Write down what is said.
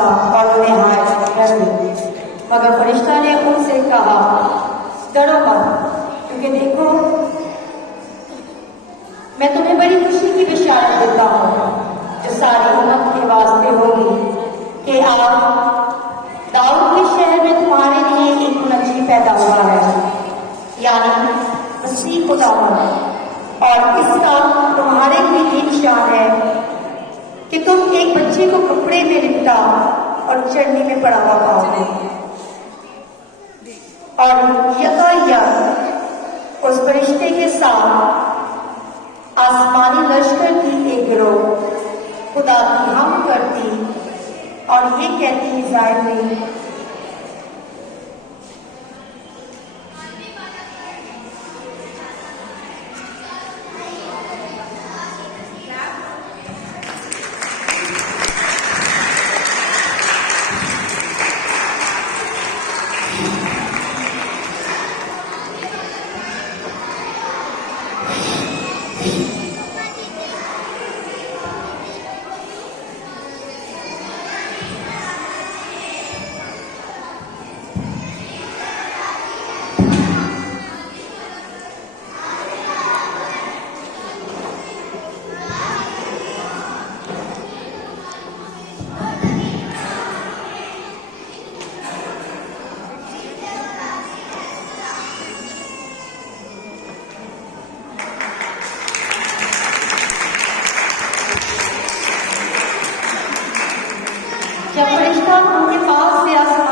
सुना और उन्हें हाथ कर दी। मगर फरिश्ता ने उनसे कहा, डरो मत, क्योंकि देखो मैं तुम्हें बड़ी खुशी की बिशारत देता हूँ जो सारी उम्मत के वास्ते होगी कि आज दाऊद के शहर में तुम्हारे लिए एक मुनज्जी पैदा हुआ है, यानी मसीह खुदावंद। और इसका तुम्हारे लिए ये निशान है कि तुम एक बच्चे को कपड़े में लिपटा और चढ़नी में पड़ा हुआ पाओगे। और यकायक उस फरिश्ते के साथ आसमानी लश्कर की एक गिरोह खुदा की हम करती और ये कहती जाहिर हुई, जब फरिश्ता उनके पास से आसमान